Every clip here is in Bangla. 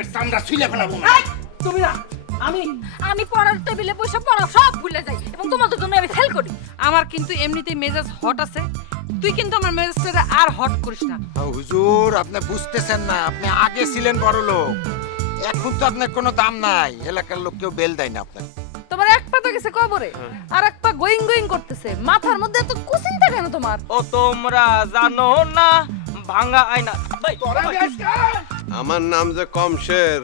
মুখের চামড়া ছুঁলে ফেলাবো। তুমি না, আমি পড়ার টেবিলে বসে পড়া সব ভুলে যাই এবং তোমাদের জন্য আমি ফেল করি। আমার কিন্তু এমনিতেই মেজাজ হট আছে, তুই কিন্তু আমার মেজাজটা আর হট করিস না। হুজুর আপনি বুঝতেছেন না, আপনি আগে ছিলেন বড় লোক, এখন তো আপনার কোনো দাম নাই, এলাকার লোক কেউ বেল দেয় না আপনার। তোমার এক পা তো গেছে কবরে, আর এক পা গোয়িং গোয়িং করতেছে, মাথার মধ্যে এত কুচিন্তা কেন তোমার? ও তোমরা জানো না ভাঙা আয়না। আমার নাম যে কমশের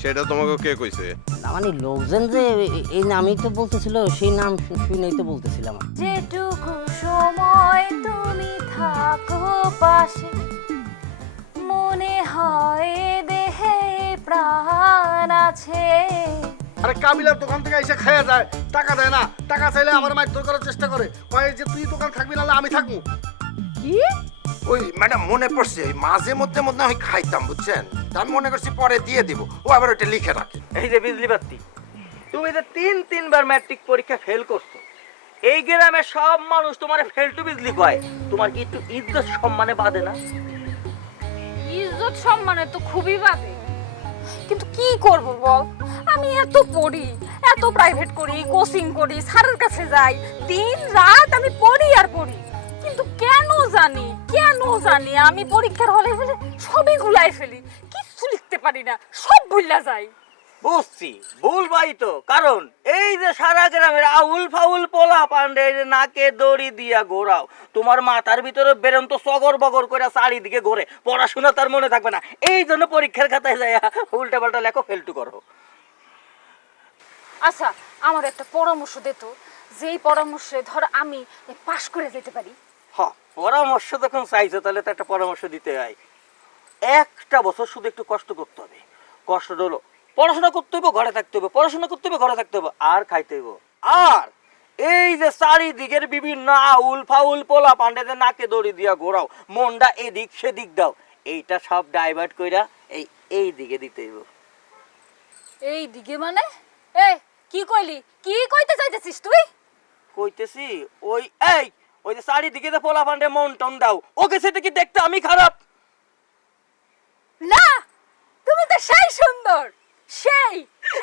সেটা তোমাকে কে কইছে? না মানে লোকজন যে এই নামই তো বলতেছিল, সেই নাম শুনেই তো বলতেছিলাম। যেটুকু সময় তুমি থাকো পাশে, মনে হয় দেহে প্রাণ আছে। আরে কাবিলার দোকান থেকে এসে খাইয়া যায়, টাকা দেয় না, টাকা চাইলে আমার মারধর করার চেষ্টা করে, কয় যে তুই দোকান থাকবি না আমি থাকবো। কি? ওই ম্যাডাম মনে পড়ছে, ওই মাঝে মধ্যে মধ্যে আমি খাইতাম বুঝছেন, তার মনে করছি পরে দিয়ে দিব, ও আবার ওটা লিখে রাখে। এই যে বিজলি বাতি, তুমি যে তিনবার ম্যাট্রিক পরীক্ষা ফেল করছো, এই গ্রামের সব মানুষ তোমার ফেল টু বিজলি কয়, তোমার কি একটু ইজ্জত সম্মানে বাদে না? ইজ্জত সম্মানে তো খুবই বাদে, কিন্তু কি করব বল, আমি এত পড়ি, এত প্রাইভেট করি, কোচিং করি, স্যারের কাছে যাই, দিন রাত আমি পড়ি আর পড়ি, কিন্তু কেন জানি আমি পরীক্ষার হলে ফেলে সবই গুলাই ফেলি, কিছু লিখতে পারি না, সব ভুলে যাই। বুঝছি, ভুল ভাই তো, কারণ এই যে সারা গ্রামের আউল ফাউল পোলা পান্ডে নাকে দড়ি দিয়া ঘোরাও, তোমার মাথার ভিতরে বেরোন তো সগর বগর করে চারিদিকে ঘোরে, পড়াশোনা তার মনে থাকবে না, এই জন্য পরীক্ষার খাতায় যায় উল্টা পাল্টা লেখো, ফেলটু করো। আচ্ছা আমার একটা পরামর্শ দে তো, যেই পরামর্শে ধর আমি পাশ করে যেতে পারি। হ্যাঁ, পরামর্শ যখন চাইছো তাহলে তো একটা পরামর্শ দিতে হয়। একটা বছর শুধু একটু কষ্ট করতে হবে, কষ্ট হলো পড়াশোনা করতে হবে, ঘরে থাকতে হবে, পড়াশোনা করতে হবে, ঘরে থাকতে হবে, আর খাইতে হবে। আর এই যে চারিদিকের বিভিন্ন আউল ফাউল পোলা পান্ডেদের নাকে দড়ি দিয়া ঘোরাও, মনটা এদিক সেদিক দাও, এইটা সব ডাইভার্ট কইরা এই দিকে দিতে হইব। এই দিকে মানে এই কি কইলি, কি কইতে চাইতেছিস তুই? কইতেছি ওই যে চারিদিকে যে পোলা পান্ডে মন টন দাও, ওকে সেটা কি দেখতে আমি খারাপ? না, তুমি তো সেই সুন্দর, সেই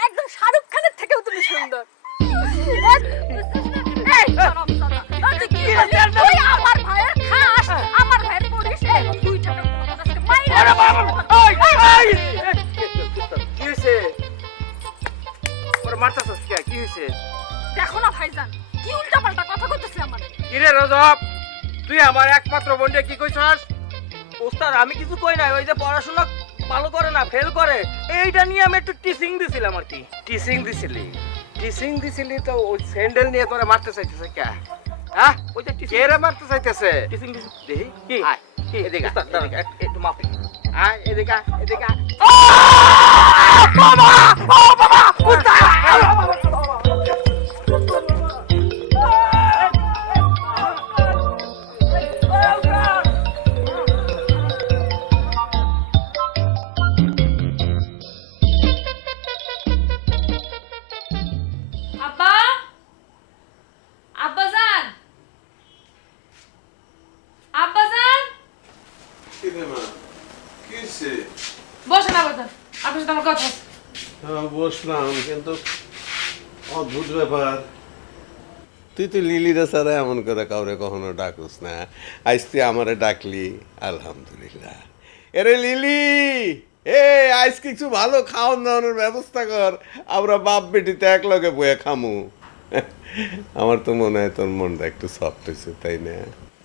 একদম শাহরুখ খানের থেকেও তুমি সুন্দর। এই হারামজাদা, তুই কি করছিস? তুই আমার ভাইয়ের খাস, আমার ভাইয়ের পড়িস, এই তুই টাকা আজকে মাইরা। আরে বাবা, কি হইছে? ওরে মারতাছস কি হইছে? দেখো না ভাইজান, কি উল্টাপাল্টা কথা কইতেছে আমার। কিরে রজব, তুই আমার একমাত্র বোনকে কি কইছস? ওস্তাদ আমি কিছু কই নাই, ওই যে পড়াশোনা ভালো করে না, ফেল করে, এইটা নিয়ে আমি একটু টিচিং দিছিলাম আর কি। টিচিং দিছিলি তো ওই স্যান্ডেল নিয়ে তোরা মারতে চাইতেছে কে? হ্যাঁ, ওই যে কে রে মারতে চাইতেছে? টিচিং দেখি কি আয়, কি এদিকে আয়, ওস্তাদ, দাঁড়ান, এদিকে আয়। একটু মাফ করুন। আয় এদিকে আয়, এদিকে আয়। আব্বা, আব্বাজান, আব্বাজান, কি রে মা, কি হইছে? বসেন আব্বাজান, আপনার সাথে আমার কথা আছে। বসলাম, কিন্তু অদ্ভুত ব্যাপার, তুই তো লিলিরা ছাড়া এমন করে কাউরে কখনো ডাকুস না, আজ তুই আমারে ডাকলি, আলহামদুলিল্লাহ। এরে লিলি, আজ কিছু ভালো খাওয়ান দাওয়ানোর ব্যবস্থা কর, আমরা বাপ বেটিতে এক লগে বয়ে খামু। আমার তো মনে হয় তোর মনটা একটু সফট হয়েছে, তাই না?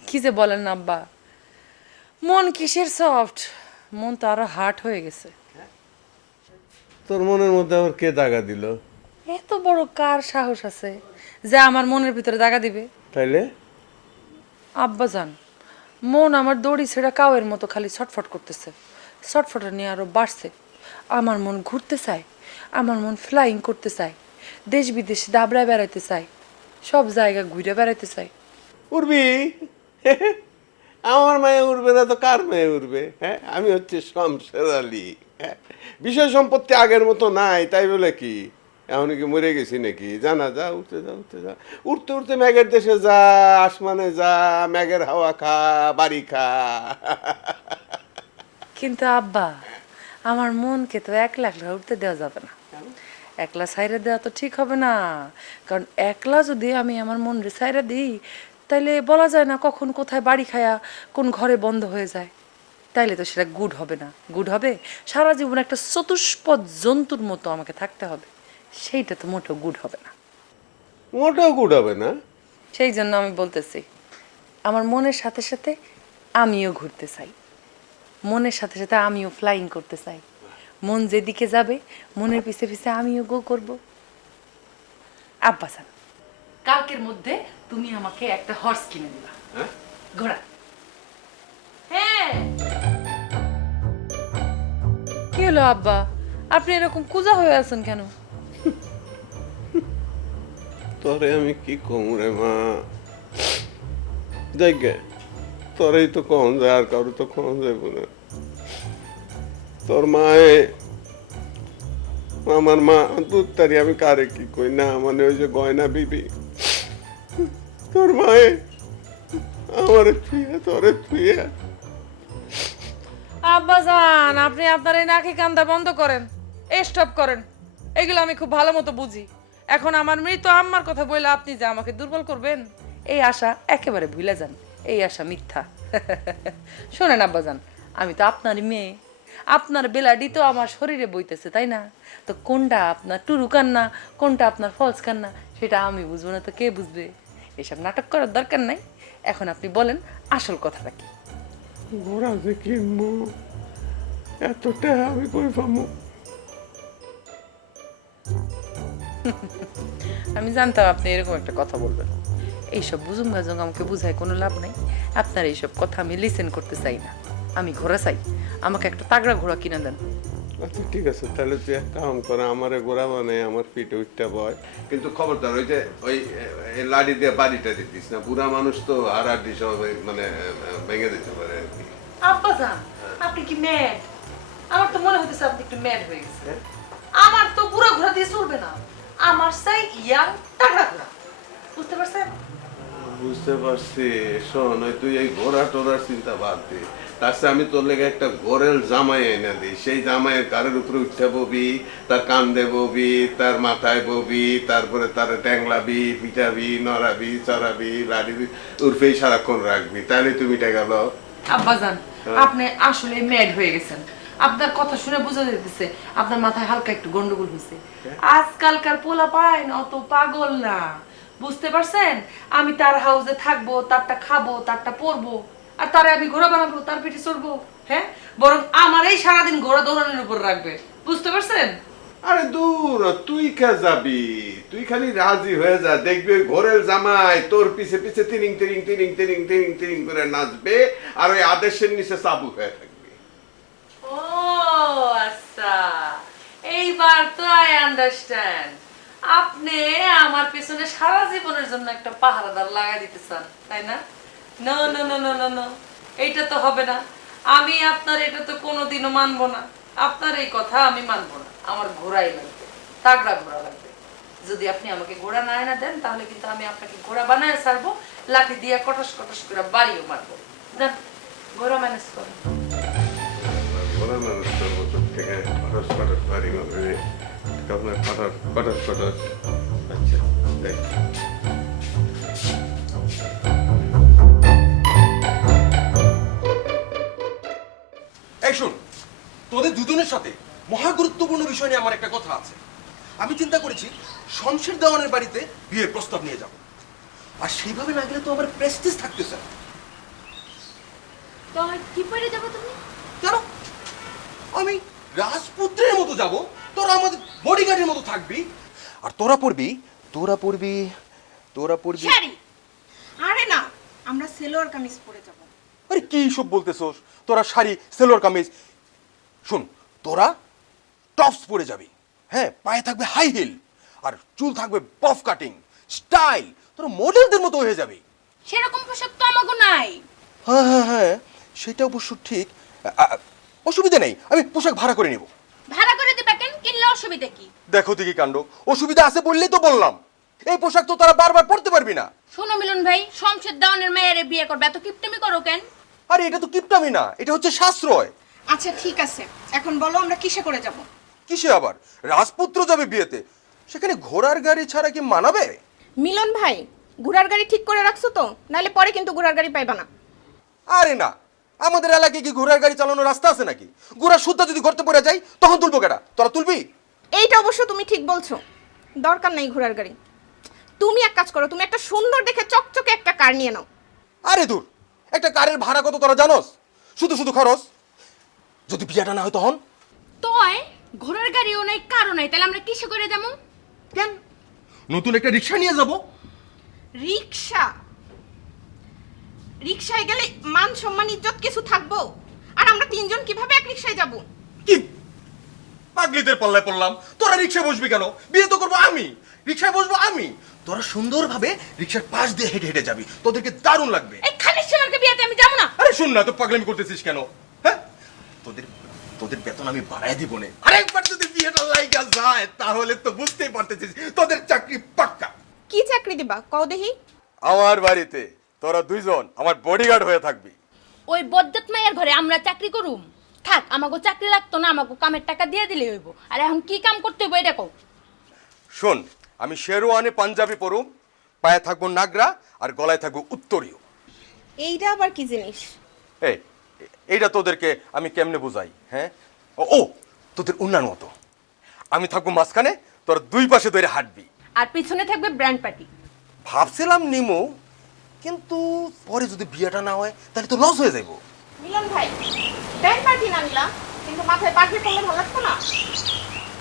কি যে বলেন না আব্বা, মন কিসের সফট, মন তো আরো হার্ড হয়ে গেছে। তোর মনের মধ্যে আবার কে দাগা দিল? এত বড় কার সাহস আছে যে আমার মনের ভিতরে দাগা দিবে? তাইলে আব্বাজান, মন আমার দড়ি ছেঁড়া কাউয়ের মতো খালি ছটফট করতেছে, ছটফটা নিয়ে আরো বাড়ছে। আমার মন ঘুরতে চায়, আমার মন ফ্লাইং করতে চায়, দেশ বিদেশে দাবড়ায় বেড়াইতে চায়, সব জায়গা ঘুরে বেড়াইতে চায়। উড়বি? আমার মায়ে উড়বে না তো কার মেয়ে উড়বে? হ্যাঁ, আমি হচ্ছে শমশের আলী। হ্যাঁ, বিষয় সম্পত্তি আগের মতো নাই, তাই বলে কি এখন কি মরে গেছি নাকি? জানা যা, উঠতে যা, উঠতে যা, উঠতে উঠতে ম্যাগের দেশে যা, আসমানে যা, ম্যাগের হাওয়া খা, বাড়ি খা। কিন্তু আব্বা, আমার মনকে তো একলা একলা উঠতে দেওয়া যাবে না। একলা সাইরে দেওয়া তো ঠিক হবে না, কারণ একলা যদি আমি আমার মনরে সাইরে দিই তাইলে বলা যায় না কখন কোথায় বাড়ি খায়া কোন ঘরে বন্ধ হয়ে যায়। তাইলে তো সেটা গুড হবে না। গুড হবে সারা জীবন একটা চতুষ্পদ জন্তুর মতো আমাকে থাকতে হবে, সেইটা তো মোটেও গুড হবে না। মোটেও গুড হবে না। সেই জন্য আমি বলতেছি আমার মনের সাথে সাথে আমিও ঘুরতে চাই, মনের সাথে সাথে আমিও ফ্লাইং করতে চাই। মন যেদিকে যাবে মনের পিছে পিছে আমিও গো করব। আব্বাসান, কালকের মধ্যে তুমি আমাকে একটা হর্স কিনে দিবা। হ্যাঁ? ঘোড়া। হ্যাঁ। কি হলো আব্বা, আপনি এরকম কুজা হয়ে আছেন কেন? তোরে আমি কি কম রে মা, দেখে তোরেই তো কম যায়, আর কারো তো কম যাইব না। তোর মায়ে, আমার মা দুধ তারি আমি কারে কি কই না, মানে ওই যে গয়না বিবি, তোর মায়ে আমার থুয়ে তোরে থুয়ে। আব্বাজান, আপনি আপনার এই নাকি কান্দা বন্ধ করেন, স্টপ করেন। এগুলো আমি খুব ভালো মতো বুঝি। এখন আমার মৃত আম্মার কথা বলে আপনি যে আমাকে দুর্বল করবেন, এই আশা একেবারে ভুলে যান। এই আশা মিথ্যা। শোনেন আব্বাজান, আমি তো আপনারই মেয়ে, আপনার বেলাডি তো আমার শরীরে বইতেছে, তাই না? তো কোনটা আপনার টুরু কান্না, কোনটা আপনার ফলস কান্না, সেটা আমি বুঝবো না তো কে বুঝবে? এসব নাটক করার দরকার নাই। এখন আপনি বলেন আসল কথাটা কি? ঘোড়া যে কিনবো, এতটা আমি কই পাবো? আমি জানতাম আপনি এরকম একটা কথা বলবেন। এইসব বুজুম গাজুম আমাকে বুঝায় কোনো লাভ নাই। আপনার এইসব কথা আমি লিসেন করতে চাই না। আমি ঘোড়া চাই, আমাকে একটা তাগড়া ঘোড়া কিনে দেন। আচ্ছা ঠিক আছে, তাহলে তুই এক কাম করে আমারে গোড়া মানে আমার পিঠে উঠটা বয়, কিন্তু খবরদার ওই যে ওই লাড়ি দিয়ে বাড়িটা দিতিস না, বুড়া মানুষ তো আর সব মানে ভেঙে দিতে পারে আর কি। আব্বাজান, আপনি কি ম্যাড? আমার তো মনে হতেছে আপনি একটু ম্যাড হয়ে গেছে। আমার তো বুড়া ঘোড়া দিয়ে চলবে না, আমার চাই ইয়াং তাগড়া ঘোড়া। বুঝতে পারছেন? বুঝতে পারছি। শোন, ওই তুই এই ঘোড়া টোড়ার চিন্তা বাদ দে, তার চেয়ে আমি তোর লেগে একটা গোরেল জামাই এনে দিই। সেই জামাইয়ের গাড়ির উপরে উঠতে ববি, তার কান্দে ববি, তার মাথায় ববি, তারপরে তার ট্যাংলাবি, পিটাবি, নড়াবি, চড়াবি, লাড়িবি, উর্ফেই সারাক্ষণ রাখবি, তাহলে তুমি এটা গেল। আব্বাজান, আপনি আসলে ম্যাড হয়ে গেছেন। আপনার কথা শুনে বোঝা যাইতেছে আপনার মাথায় হালকা একটু গন্ডগোল হয়েছে। আজকালকার পোলা পায় অত পাগল না, বুঝতে পারছেন? আমি তার হাউসে থাকবো, তারটা খাবো, তারটা পরবো, আর তারে আমি ঘোড়া বানাবো, তার পিঠে চড়বো। হ্যাঁ, বরং আমার এই সারাদিন ঘোড়া দৌড়ানোর উপর রাখবে। বুঝতে পারছেন? আরে দূর, তুই কে যাবি? তুই খালি রাজি হয়ে যা, দেখবি ওই ঘোরেল জামাই তোর পিছে পিছে তিরিং তিরিং তিরিং তিরিং তিরিং তিরিং করে নাচবে, আর ওই আদেশের নিচে চাবুক হয়ে থাকবে। ও আচ্ছা, এইবার তো আই আন্ডারস্ট্যান্ড। আপনি আমার পেছনে সারা জীবনের জন্য একটা পাহারাদার লাগাই দিতে চান, তাই না? No no no no no no, এইটা তো হবে না। আমি আপনার এটা তো কোনোদিনও মানবো না। আপনার এই কথা আমি মানবো না। আমার ঘোড়াই লাগবে, তাগড়া ঘোড়া লাগবে। যদি আপনি আমাকে ঘোড়া না এনে দেন তাহলে কিন্তু আমি আপনাকে ঘোড়া বানায় ছাড়বো, লাঠি দিয়ে কটস কটস করে বাড়িও মারবো। দেন, ঘোড়া ম্যানেজ করেন। ঘোড়া মানুষ তোর বছর থেকে খরচ খরচ বাড়ি মারবে, আপনার খরচ খরচ খরচ। আচ্ছা দেখ, এই শোন, তোদের দুজনের সাথে মহা গুরুত্বপূর্ণ বিষয় নিয়ে আমার একটা কথা আছে। আমি চিন্তা করেছি শমশের দেওয়ানের বাড়িতে বিয়ের প্রস্তাব নিয়ে যাব, আর সেইভাবে না গেলে তো আমার প্রেস্টিজ থাকতেছে না। তো কি পরে যাবো তুমি? কেন? আমি রাজপুত্রের মতো যাব, তোরা আমাদের বডিগার্ডের মতো থাকবি, আর তোরা পড়বি শাড়ি। আরে না, আমরা সেলোয়ার কামিজ পরে যাব। আরে কি সব বলতেছস? তোরা শাড়ি, সেলোয়ার কামিজ। শোন, তোরা টপস পরে যাবি, হ্যাঁ, পায়ে থাকবে হাই হিল, আর চুল থাকবে পফ কাটিং স্টাইল, তোরা মডেলদের মতো হয়ে যাবি। সেরকম পোশাক তো আমাগো নাই। হ্যাঁ হ্যাঁ হ্যাঁ, সেটা অবশ্য ঠিক। অসুবিধা নেই, আমি পোশাক ভাড়া করে নিব। ভাড়া করে দিবা কেন? কিনলে অসুবিধা কি? দেখো দেখি কাণ্ড, অসুবিধা আছে বললেই তো বললাম। এই পোশাক তো তারা বারবার পরতে পারবি না। শোনো মিলন ভাই, শমশের দেওয়ানের মেয়েরে বিয়ে করবে, এত কিপটামি করো কেন? আরে এটা তো কিপটামি না, এটা হচ্ছে সাশ্রয়। আচ্ছা ঠিক আছে, এখন বলো আমরা কিসে করে যাব? কিসে আবার? রাজপুত্র যাবে বিয়েতে, সেখানে ঘোড়ার গাড়ি ছাড়া কি মানাবে? মিলন ভাই, ঘোড়ার গাড়ি ঠিক করে রাখছো তো? নাহলে পরে কিন্তু ঘোড়ার গাড়ি পাইবা না। আরে না, আমাদের এলাকায় কি ঘোড়ার গাড়ি চালানোর রাস্তা আছে নাকি? ঘোড়া সুদ্ধা যদি গর্তে পড়ে যায় তখন তুলবো কেটা? তোরা তুলবি? এইটা অবশ্য তুমি ঠিক বলছো, দরকার নাই ঘোড়ার গাড়ি। তুমি এক কাজ করো, তুমি একটা সুন্দর দেখে চকচকে একটা কার নিয়ে নাও। আরে দূর, একটা কারের ভাড়া কত তোরা জানোস? শুধু শুধু খরচ। যদি বিয়েটা না হয় তখন? তোয় ঘোড়ার গাড়িও নাই, কারও নাই, তাহলে আমরা কিসে করে যাবো? কেন? নতুন একটা রিক্সা নিয়ে যাব। রিক্সা? রিক্সায় গেলে মান সম্মান ইজ্জত কিছু থাকবো? আর আমরা তিনজন কিভাবে এক রিক্সায় যাব? কি পাগলিদের পাল্লায় পড়লাম? তোরা রিক্সায় বসবি কেন? বিয়ে তো করবো আমি, রিক্সায় বসবো আমি। তোরা সুন্দরভাবে রিক্সার পাশ দিয়ে হেঁটে হেঁটে যাবি, তোদেরকে দারুণ লাগবে। এই খালিশ সোনারকে বিয়েতে আমি যাবো না। আরে শুন না, তো পাগলামি করতেছিস কেন? হ্যাঁ, তোদের তোদের বেতন আমি বাড়ায় দিব না। আরেকবার যদি বিয়েটা লাইগা যায় তাহলে তো বুঝতেই পারতেছিস তোদের চাকরি পাক্কা। কি চাকরি দিবা কও দেখি? আমার বাড়িতে তোরা দুইজন আমার বডিগার্ড হয়ে থাকবি। ওই বজ্জাত মায়ের ঘরে আমরা চাকরি করুম? থাক, আমাকে চাকরি লাগতো না, আমাকে কামের টাকা দিয়ে দিলেই হইব। আর এখন কি কাম করতে হইব এটা কও। শোন, আমি শেরওয়ানি পাঞ্জাবি পরুম, পায়ে থাকবো নাগরা আর গলায় থাকবো উত্তরীয়। এইটা আবার কি জিনিস? এই এইটা তোদেরকে আমি কেমনে বুঝাই? হ্যাঁ, ও তোদের উন্নয়ন মতো আমি থাকবো মাঝখানে, তোর দুই পাশে ধরে হাঁটবি। আর পিছনে থাকবে ব্র্যান্ড পার্টি। ভাবছিলাম নিমো, কিন্তু পরে যদি বিয়েটা না হয় তাহলে তো লস হয়ে যাইব। মিলন ভাই, ব্যান্ড পার্টি না নিলাম, কিন্তু মাথায় পাগড়ি পরলে ভালো লাগতো না?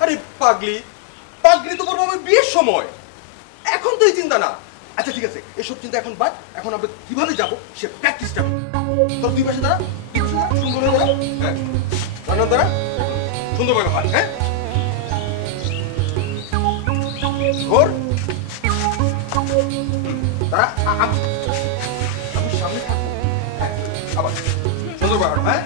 আরে পাগলি, পাগলি তো করবো আমি বিয়ের সময়, এখন তো এই চিন্তা না। আচ্ছা ঠিক আছে, এসব চিন্তা এখন বাদ। এখন আমরা কিভাবে যাব সে প্র্যাকটিসটা করি। তোর দুই পাশে দাঁড়া, দুই পাশে দাঁড়া, সুন্দর হয়ে দাঁড়া। হ্যাঁ, রান্না দাঁড়া, সুন্দরভাবে হাত। হ্যাঁ, ঘোর দাঁড়া, আমি সামনে থাকবো। হ্যাঁ, আবার সুন্দরভাবে। হ্যাঁ,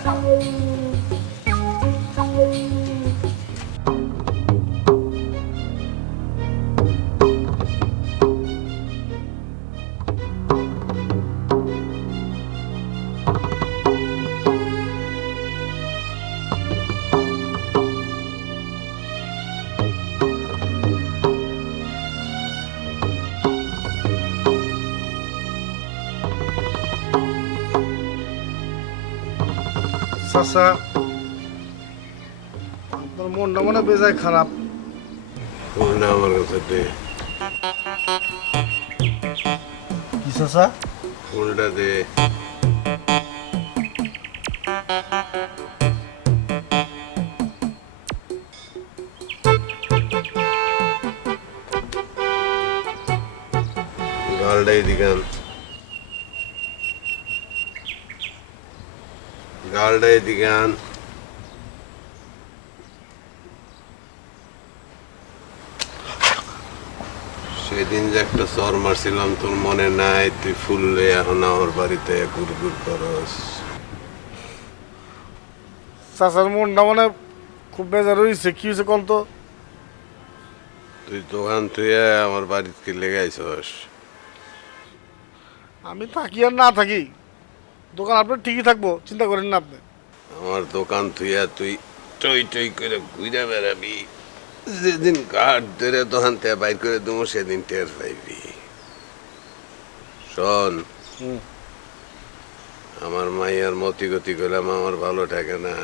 চাচা, আপনার মনটা মনে বেজায় খারাপ। ফোনটা আমার কাছে দে, কি চাচা? ফোনটা দে। গালটাই দিগান, গালটাই দিগান। সেদিন যে একটা চর মারছিলাম তোর মনে নাই? তুই ফুললে এখন আমার বাড়িতে গুড় করস। চাচার মনটা মনে খুব বেজার হয়েছে। কি হয়েছে কোন তো? তুই দোকান তুই আমার বাড়িতে কি লেগাইছস? আমি থাকি আর না থাকি, দোকান আপনার ঠিকই থাকবো, চিন্তা করেন না আপনি। আমার দোকান তুইয়া তুই টই টই করে ঘুরে বেড়াবি। যেদিন কাঠ ধরে দোকান থেকে বাইর করে দেবো সেদিন টের পাইবি। শোন, আমার মাইয়ার মতি গতি করলাম, আমার ভালো থাকে না।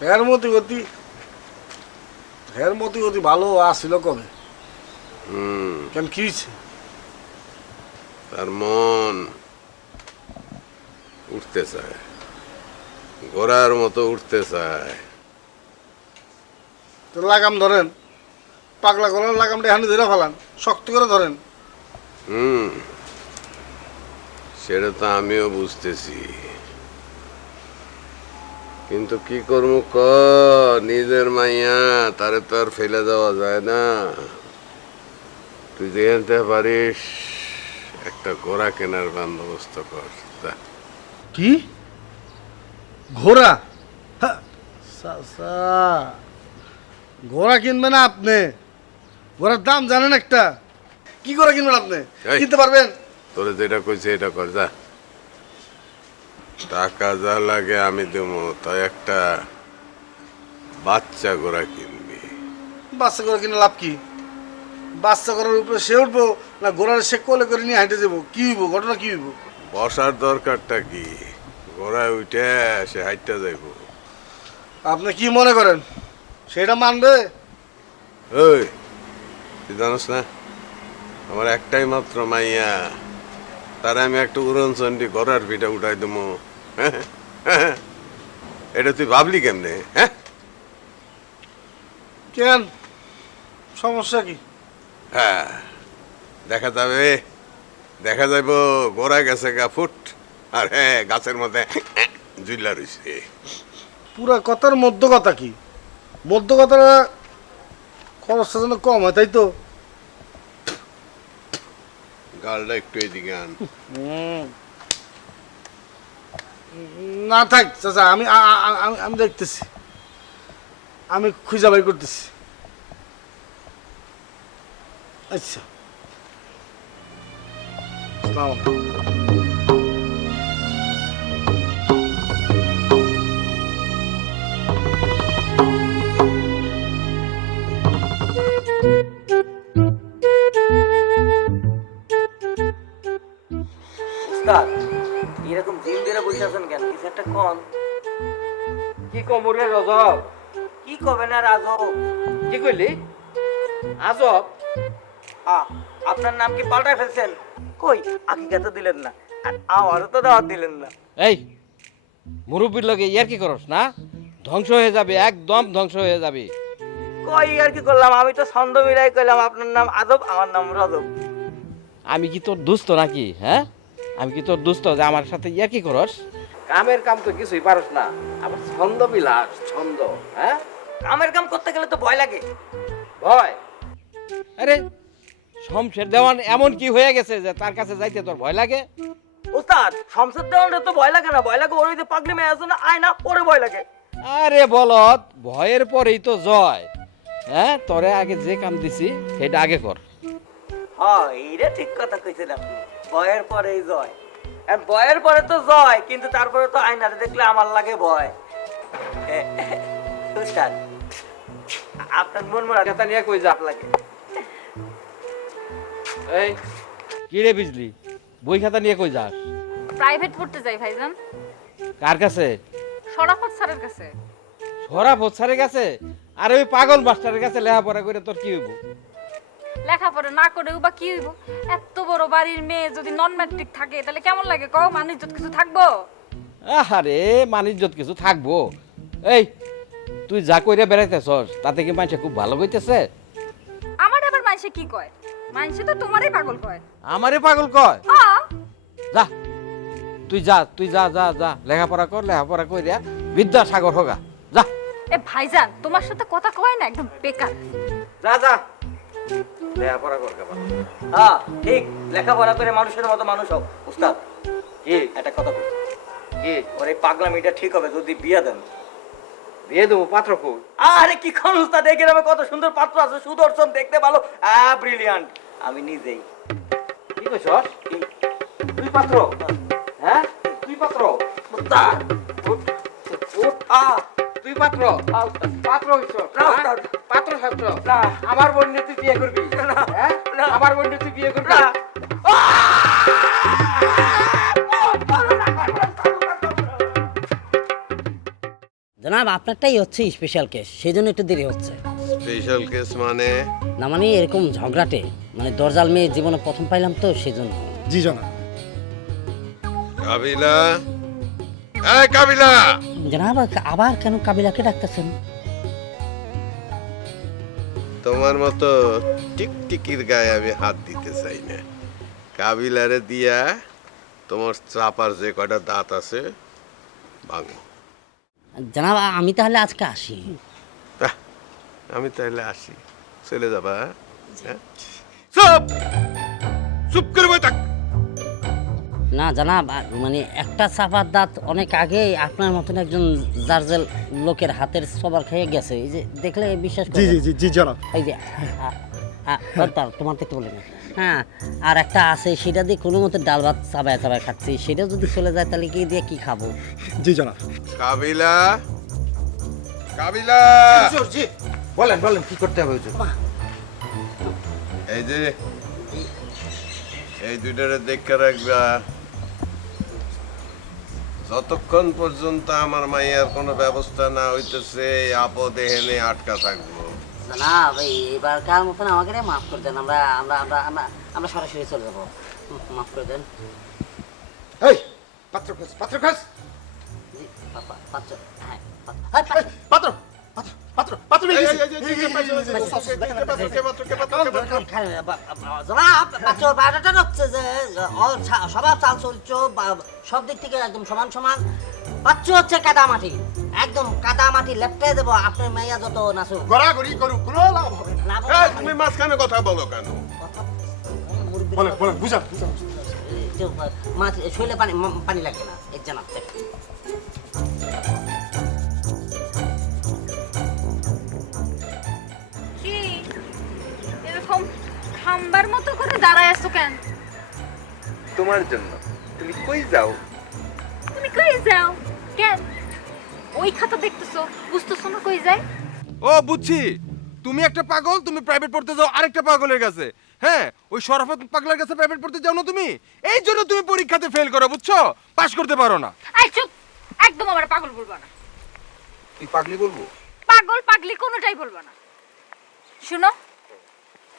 হের মতি গতি ভালো আসছিল কবে? কেন কি হয়েছে? তার মন উঠতে চায়, ঘোড়ার মতো উঠতে চায়। তো লাগাম ধরেন, পাগলা করার লাগামটা এখানে ধরে ফেলান, শক্ত করে ধরেন। সেটা তো আমিও বুঝতেছি, কিন্তু কি করবো ক? নিজের মাইয়া, তারে তো আর ফেলে দেওয়া যায় না। তুই যেতে পারিস একটা ঘোড়া কেনার বন্দোবস্ত কর। কি ঘোড়া? হ্যাঁ, চাচা, ঘোড়া কিনবেন না আপনি? ঘোড়ার দাম জানেন একটা? কি ঘোড়া কিনবেন আপনি? এই। কিনতে পারবেন? তোরে যেটা কইছে এটা কর, যা। টাকা যা লাগে আমি দেবো, তাই একটা বাচ্চা গোরা কিনবি। বাচ্চা করে কিনে লাভ কি? বাচ্চা করার উপরে সে উঠবো না ঘোড়ার সে কোলে করে নিয়ে হাঁটে যাবো? কি হইব, ঘটনা কি হইব? বসার দরকারটা কি? গোড়ায় উঠে সে হাইটটা যাইব। আপনি কি মনে করেন সেটা মানবে? ওই তুই জানোস না আমার একটাই মাত্র মাইয়া, তার আমি একটা উড়নচন্ডী গড়ার পিঠা উঠাই দেবো। এটা তুই ভাবলি কেমনে? হ্যাঁ, কেন, সমস্যা কি? হ্যাঁ, দেখা যাবে, দেখা যাইব গোড়া গেছে গা ফুট, আর হ্যাঁ গাছের মধ্যে ঝুলা রইছে। পুরা কথার মধ্য কথা কি? মধ্য কথাটা খরচটা যেন কম হয়, তাই তো? গালটা একটু এদিকে আন। না থাক চাচা, আমি আমি দেখতেছি, আমি খুঁজা বাই করতেছি। আচ্ছা, আসসালামু আলাইকুম। উস্তাদ এরকম দিন ধরে বসে আছেন কেন? কিছু একটা কন। কি কম রে রজব? কি কবেন আর আজব? কি কইলি? আজব? আপনার নাম কি পাল্টায় ফেলছেন? কই আকিকা তো দিলেন না, আর আমারও তো দাওয়াত দিলেন না। এই মুরব্বীর লগে ইয়ার কি করস না? ধ্বংস হয়ে যাবে, একদম ধ্বংস হয়ে যাবে। কই আর কি করলাম? আমি তো ছন্দ মিলাই কইলাম আপনার নাম আজব, আমার নাম রজব। আমি কি তোর দুস্থ নাকি? হ্যাঁ, আমি কি তোর দুস্থ যে আমার সাথে ইয়ার কি করস? কামের কাম তো কিছুই পারস না, আবার ছন্দ বিলাস, ছন্দ। হ্যাঁ, কামের কাম করতে গেলে তো ভয় লাগে। ভয়? আরে শমশের দেওয়ান এমন কি হয়ে গেছে যে তার কাছে যাইতে তোর ভয় লাগে? উস্তাদ শমশের দেওয়ানটা তো ভয় লাগে না, ভয় লাগে ওর ওই যে পাগলি মেয়ে আছে না আয়না, ওরে ভয় লাগে। আরে বলত, ভয়ের পরেই তো জয়। হ্যাঁ, তোরে আগে যে কাম দিছি সেটা আগে কর। হ্যাঁ, এইটা ঠিক কথা কইছেন আপনি, ভয়ের পরেই জয়। আর ভয়ের পরে তো জয়, কিন্তু তারপরে তো আয়নারে দেখলে আমার লাগে ভয়। উস্তাদ আপনার মন মরা কথা নিয়ে কই যা লাগে। এই কি রে বিজলি, বই খাতা নিয়ে কই যাস? প্রাইভেট পড়তে যাই ভাইজান, কার কাছে? শরাফত স্যারের কাছে। শরাফত স্যারের কাছে? আর ওই পাগল মাস্টারের কাছে লেখাপড়া করে তোর কি হইব? লেখাপড়া না করেও বা কি হইব? এত বড় বাড়ির মেয়ে যদি নন ম্যাট্রিক থাকে তাহলে কেমন লাগে কও? মান ইজ্জত কিছু থাকবো? আরে মান ইজ্জত কিছু থাকবো? এই তুই যা কইরা বেড়াইতেছস তাতে কি মানুষে খুব ভালো কইতেছে? আমার আবার মাইসে কি কয়? মাইসে তো তোমারই পাগল কয়। আমারে পাগল কয়? হ্যাঁ, যা তুই যা, তুই যা যা যা, লেখাপড়া কর, লেখাপড়া কইরা বিদ্যাসাগর হোগা, যা। এ ভাইজান তোমার সাথে কথা কয় না, একদম বেকার। যা যা লেখাপড়া কর কেমন। হ্যাঁ ঠিক, লেখাপড়া করে মানুষের মতো মানুষ হোক। উস্তাদ কি একটা কথা বলি, কি? ওর এই পাগলামিটা ঠিক হবে যদি বিয়ে দেন। বিয়ে দেবো? পাত্র কই? আরে কি খান উস্তাদ, এই গ্রামে কত সুন্দর পাত্র আছে, সুদর্শন, দেখতে ভালো, ব্রিলিয়ান্ট। আমি নিজেই। কি কইছস? তুই পাত্র? হ্যাঁ, তুই পাত্র? উস্তাদ তুই পাত্র? পাত্র হইছস? না, উস্তাদ। পাত্র ছাত্র? না। আমার বোন নিয়ে তুই বিয়ে করবি? না। হ্যাঁ, না। আমার বোন নিয়ে তুই বিয়ে করবি? না। জনাব, আপনারটাই হচ্ছে স্পেশাল কেস, সেই জন্য একটু দেরি হচ্ছে। স্পেশাল কেস মানে? না মানে এরকম ঝগড়াটে, মানে দরজাল মেয়ে জীবনে প্রথম পাইলাম তো সেই জন্য। জি জনাব। কাবিলা, এই কাবিলা! জনাব, আবার কেন কাবিলাকে ডাকতেছেন? তোমার মতো টিকটিকির গায়ে আমি হাত দিতে চাই না। কাবিলারে দিয়া তোমার চাপার যে কয়টা দাঁত আছে ভাঙো। জনাব, আমি তাহলে আজকে আসি। আমি তাহলে আসি, চলে যাবা? হ্যাঁ? চুপ চুপ করে বই থাক। না জনাব, মানে একটা চাপার দাঁত অনেক আগে আপনার মতন একজন জার্জেল লোকের হাতের সবার খেয়ে গেছে, এই যে দেখলে বিশ্বাস জি করবেন। জি জি জি জনাব। এই যে তোমার দেখতে বলি না। হ্যাঁ, আর একটা আছে, সেটা দিয়ে কোনো মতে ডাল ভাত চাবায় চাবায় খাচ্ছি, সেটা যদি চলে যায় তাহলে কি দিয়ে কি খাবো? জি জনাব। কাবিলা, কাবিলা, হুজুর, জি বলেন বলেন কি করতে হবে হুজুর? এই যে এই দুইটারে দেখে রাখবা, যতক্ষণ পর্যন্ত আমার মাইয়ার কোনো ব্যবস্থা না হইতেছে এই আপদে হেনে আটকা থাকবো। না ভাই, এবারকার মতন আমাকে মাফ করে দেন, আমরা আমরা আমরা আমরা আমরা সরাসরি চলে যাবো, মাফ করে দেন। এই পাত্র খোঁজ, পাত্র খোঁজ। জি, পাত্র, হ্যাঁ, পাত্র পাত্র পাত্র এই, এই, এই, এই, এই, জনাব, পাত্র বারোটা হচ্ছে যে ওর স্বভাব চাল চরিত্র সব দিক থেকে একদম সমান সমান। পাত্র হচ্ছে কাদামাটি, একদম কাদামাটি লেপটে দেবো আপনার মেয়া যত নাচুক। গড়াগড়ি করুক, কোনো লাভ হবে না। এই, তুমি মাঝখানে কথা বলো কেন? বলেন বলেন, বুঝান বুঝান। শরীরে পানি লাগবে না, এই জানাব। কি এরকম খাম্বার মতো করে দাঁড়ায় আছো কেন? তোমার জন্য। তুমি কই যাও? তুমি কই যাও কেন? ওই খাতা দেখতেছো, বুঝতেছো না কই যায়? ও বুঝছি, তুমি একটা পাগল, তুমি প্রাইভেট পড়তে যাও আরেকটা পাগলের কাছে। হ্যাঁ, ওই শরাফত পাগলের কাছে প্রাইভেট পড়তে যাও না তুমি, এই জন্য তুমি পরীক্ষাতে ফেল করো, বুঝছো? পাস করতে পারো না। এই চুপ, একদম আমার পাগল বলবা না। তুই পাগলি বলবো? পাগল পাগলি কোনোটাই বলবা না। শুনো,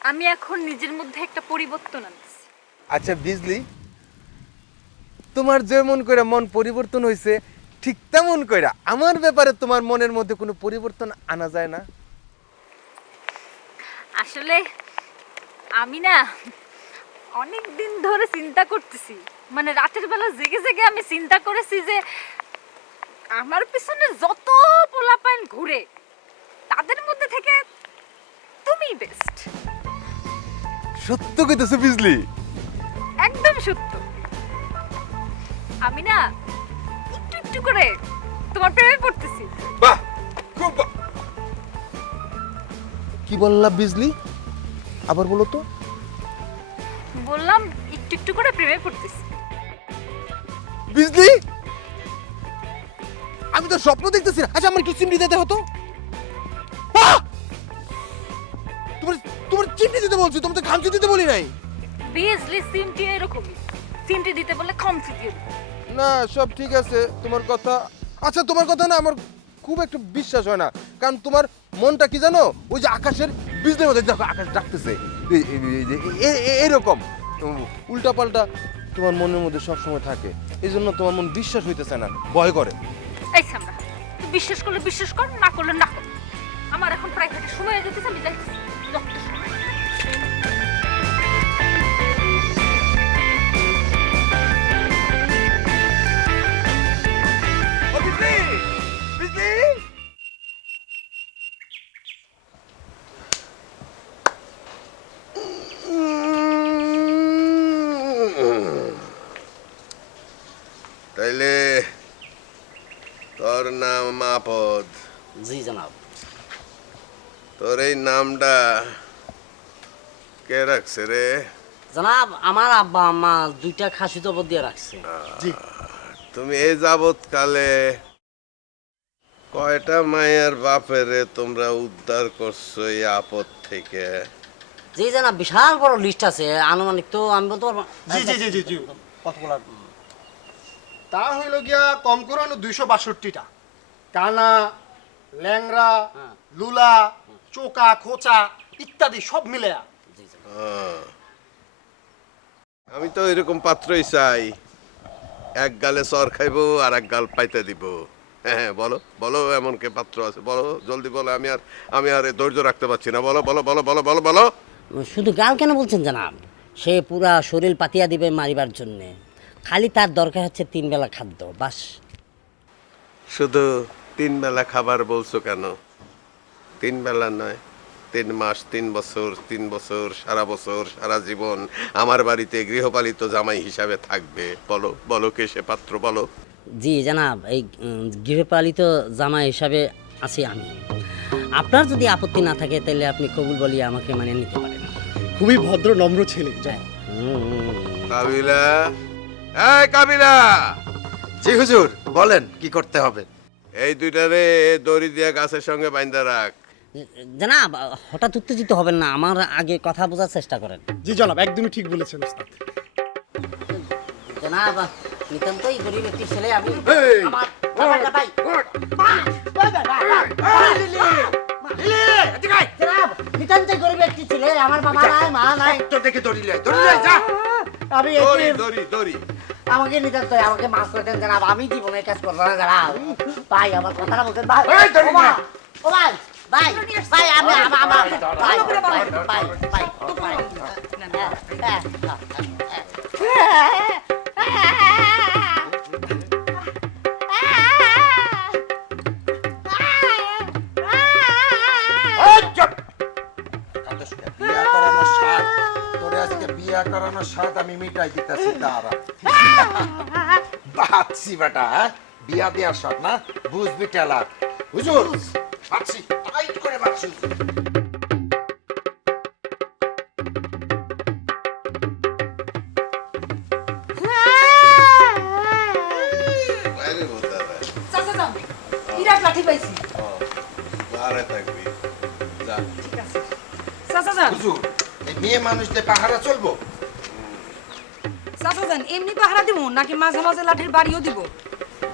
আমি এখন নিজের মধ্যে একটা পরিবর্তন আনছি। আচ্ছা বিজলি, তোমার যেমন করে মন পরিবর্তন হয়েছে ঠিক তেমন কইরা আমার ব্যাপারে তোমার মনের মধ্যে কোনো পরিবর্তন আনা যায় না? আসলে আমি না অনেক দিন ধরে চিন্তা করতেছি, মানে রাতের বেলা জেগে জেগে আমি চিন্তা করেছি যে আমার পিছনে যত পোলাপাইন ঘুরে তাদের মধ্যে থেকে তুমি বেস্ট। সত্য কইতেছো বিজলি? একদম সত্য। আমি না একটু একটু করে তোমার প্রেমে পড়তেছি। বাহ, খুব কি বললা বিজলি? আবার বলো তো। বললাম একটু একটু করে প্রেমে পড়তেছি। বিজলি, আমি তো স্বপ্ন দেখতেছি না। আচ্ছা আমার একটু চিমটি দিতে হতো। আহ! তোমার তোমার চিমটি দিতে বলছি, তোমার তো খামচি দিতে বলি নাই। বিজলি সিমটি এরকমই, সিমটি দিতে বলে খামচি দিয়ে দেবো। না, সব ঠিক আছে তোমার কথা। আচ্ছা তোমার কথা না আমার খুব একটা বিশ্বাস হয় না, কারণ তোমার মনটা কি জানো, ওই যে আকাশের বিজলির মধ্যে দেখো আকাশ ডাকতেছে এরকম উল্টা পাল্টা তোমার মনের মধ্যে সবসময় থাকে, এই জন্য তোমার মন বিশ্বাস হইতেছে না, ভয় করে। এই সামরা, তুই বিশ্বাস করলে বিশ্বাস কর, না করলে না কর। আমার এখন প্রাইভেটে সময় হয়ে যেতেছে, আমি যাইতেছি। যত সময়। ও বিজলি, বিজলি, তাইলে তোর নাম আপদ? জি জনাব। তোর এই নামটা কে রাখছে রে? জনাব, আমার আব্বা আম্মা দুইটা খাসি জবর দিয়ে রাখছে। তুমি এই যাবৎ কালে কয়টা মায়ের বাপেরে তোমরা উদ্ধার করছো এই আপদ থেকে? জি জনাব, বিশাল বড় লিস্ট আছে, আনুমানিক তো আমি বলতে পারবো। জি জি জি জি জি। কতগুলা? তা হইল গিয়া কম করানো 262টা। কানা, ল্যাংরা, লুলা, চোকা, খোঁচা ইত্যাদি সব মিলে। আমি তো এরকম পাত্রই চাই, এক গালে চর খাইবো আর এক গাল পাইতে দিব। হ্যাঁ বলো বলো, এমন কে পাত্র আছে বলো, জলদি বলো, আমি আর ধৈর্য রাখতে পারছি না, বলো বলো বলো বলো বলো বলো। শুধু গাল কেন বলছেন জনাব? সে পুরা শরীর পাতিয়া দিবে মারিবার জন্যে, খালি তার দরকার হচ্ছে 3 বেলা খাদ্য, বাস। শুধু 3 বেলা খাবার বলছো কেন? 3 বেলা নয়, 3 মাস, 3 বছর, 3 বছর, সারা বছর, সারা জীবন আমার বাড়িতে গৃহপালিত জামাই হিসাবে থাকবে। বলো বলো, কে সে পাত্র বলো। জি জনাব, এই গৃহপালিত জামা হিসাবে আছি আমি। আপনার যদি আপত্তি না থাকে তাহলে আপনি কবুল বলিয়ে আমাকে মানে নিতে পারেন। খুবই ভদ্র নম্র ছেলে। কাবিলা, এই কাবিলা, জি হুজুর, বলেন কি করতে হবে? এই দুইটারে দড়ি দিয়া গাছের সঙ্গে বাইন্ধা রাখ। জনাব, হঠাৎ উত্তেজিত হবেন না, আমার আগে কথা বোঝার চেষ্টা করেন। জি জনাব, একদমই ঠিক বলেছেন ওস্তাদ। জনাব, নিতান্তই গরিব একটি ছেলে আমি। এই! আমার বাবাটা ভাই। জনাব, নিতান্তই গরিব একটি ছেলে, আমার বাবা নাই, মা নাই। তো দেখে দড়িলে যা। আমি দড়ি এতিম। দড়ি দড়ি। আমাকে নিতান্তই, আমাকে মাফ করে দেন জনাব, আমি জীবনে কাজ করবো না জনাব। ভাই, আমার কথাটা বলছেন ভাই। এই, দড়ি ও মা, নিয়ে। ও ভাই, ভাই, ভাই, আমি ভাই, এই, চুপ! কাঁদিস কেন? বিয়া করানোর স্বাদ, তোরে আজকে বিয়া করানোর স্বাদ আমি মিটাই দিতেছি তারা। বাচ্চি বেটা, হ্যাঁ? বিয়া দেওয়ার স্বাদ না, বুঝবি টেলার। হুজুর, বাচ্চি, টাইট করে বাচ্চি। বাইরে বলতে হবে। চাচা যান, বিরাট লাঠি পাইছি। বারে থাকবি। যা। চাচা যান, হুজুর, এই মেয়ে মানুষদের পাহারা চলবো? চাচা যান, এমনি পাহারা দিব নাকি মাঝে মাঝে লাঠির বাড়িও দিব?